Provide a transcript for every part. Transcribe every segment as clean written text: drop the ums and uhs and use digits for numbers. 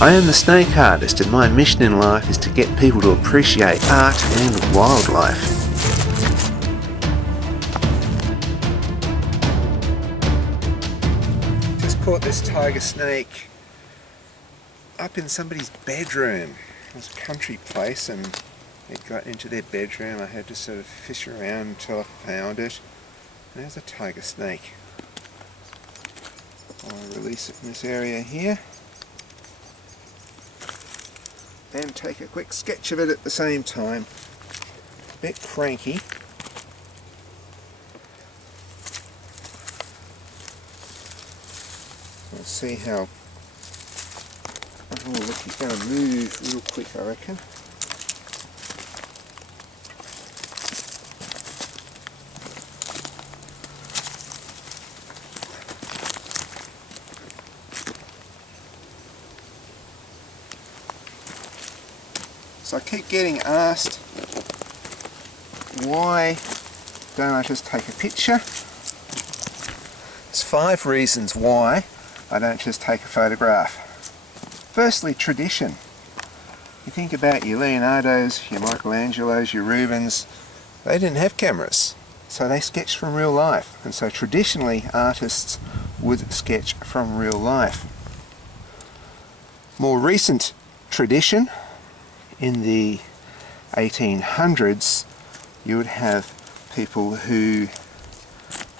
I am the snake artist, and my mission in life is to get people to appreciate art and wildlife. Just caught this tiger snake up in somebody's bedroom. It was a country place and it got into their bedroom. I had to sort of fish around until I found it. And there's a tiger snake. I'll release it in this area here and take a quick sketch of it at the same time. A bit cranky. We'll see how. Oh look, he's going to move real quick, I reckon. So I keep getting asked, why don't I just take a picture? There's 5 reasons why I don't just take a photograph. Firstly, tradition. You think about your Leonardos, your Michelangelos, your Rubens, they didn't have cameras, so they sketched from real life. And so traditionally artists would sketch from real life. More recent tradition, in the 1800s, you would have people who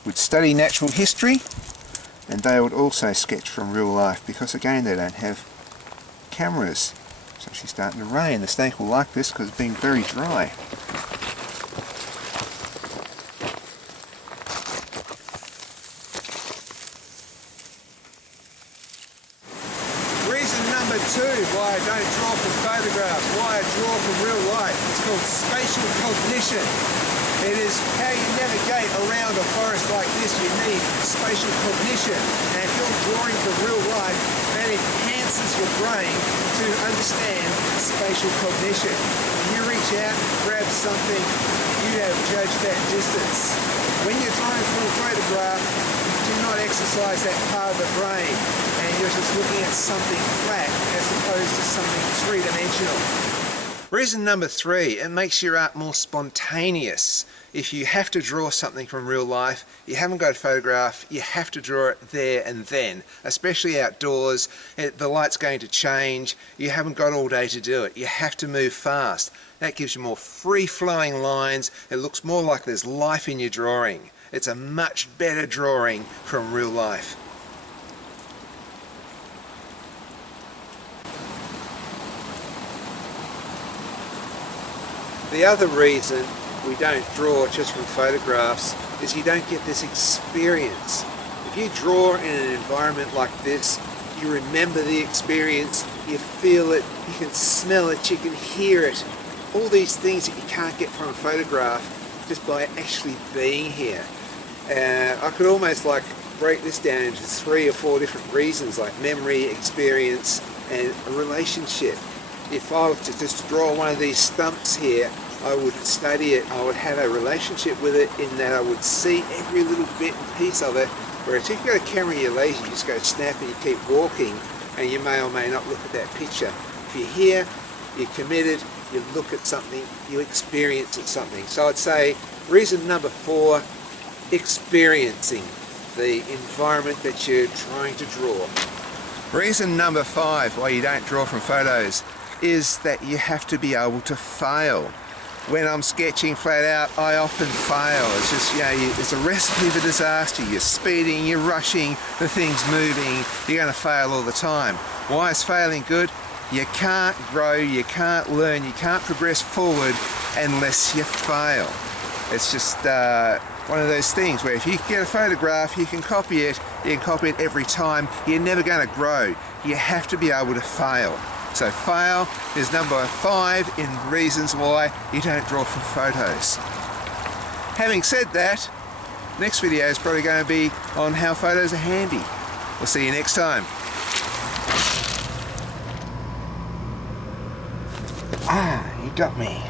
would study natural history, and they would also sketch from real life because again they don't have cameras. It's actually starting to rain. The snake will like this because it's being very dry. Reason number 2 why I don't draw from photographs, why I draw from real life, it's called spatial cognition. It is how you navigate around a forest like this. You need spatial cognition, and if you're drawing from real life, that enhances your brain to understand spatial cognition. When you reach out and grab something, you have judged that distance. When you're drawing from a photograph, you do not exercise that part of the brain, and you're just looking at something flat as opposed to something three-dimensional. Reason number 3, it makes your art more spontaneous. If you have to draw something from real life, you haven't got a photograph, you have to draw it there and then, especially outdoors. The light's going to change, you haven't got all day to do it, you have to move fast. That gives you more free-flowing lines, it looks more like there's life in your drawing. It's a much better drawing from real life. The other reason we don't draw just from photographs is you don't get this experience. If you draw in an environment like this, you remember the experience, you feel it, you can smell it, you can hear it. All these things that you can't get from a photograph just by actually being here. I could almost like break this down into 3 or 4 different reasons, like memory, experience, and a relationship. If I were to just draw one of these stumps here, I would study it, I would have a relationship with it in that I would see every little bit and piece of it. Whereas if you've got a camera and you're lazy, you just go snap and you keep walking, and you may or may not look at that picture. If you're here, you're committed, you look at something, you experience something. So I'd say reason number 4, experiencing the environment that you're trying to draw. Reason number 5 why you don't draw from photos is that you have to be able to fail. When I'm sketching flat out, I often fail. It's just, it's a recipe for disaster. You're speeding, you're rushing, the thing's moving, you're going to fail all the time. Why is failing good? You can't grow, you can't learn, you can't progress forward unless you fail. It's just one of those things where if you get a photograph, you can copy it every time. You're never going to grow. You have to be able to fail. So fail is number 5 in reasons why you don't draw from photos. Having said that, next video is probably going to be on how photos are handy. We'll see you next time. Ah, you got me.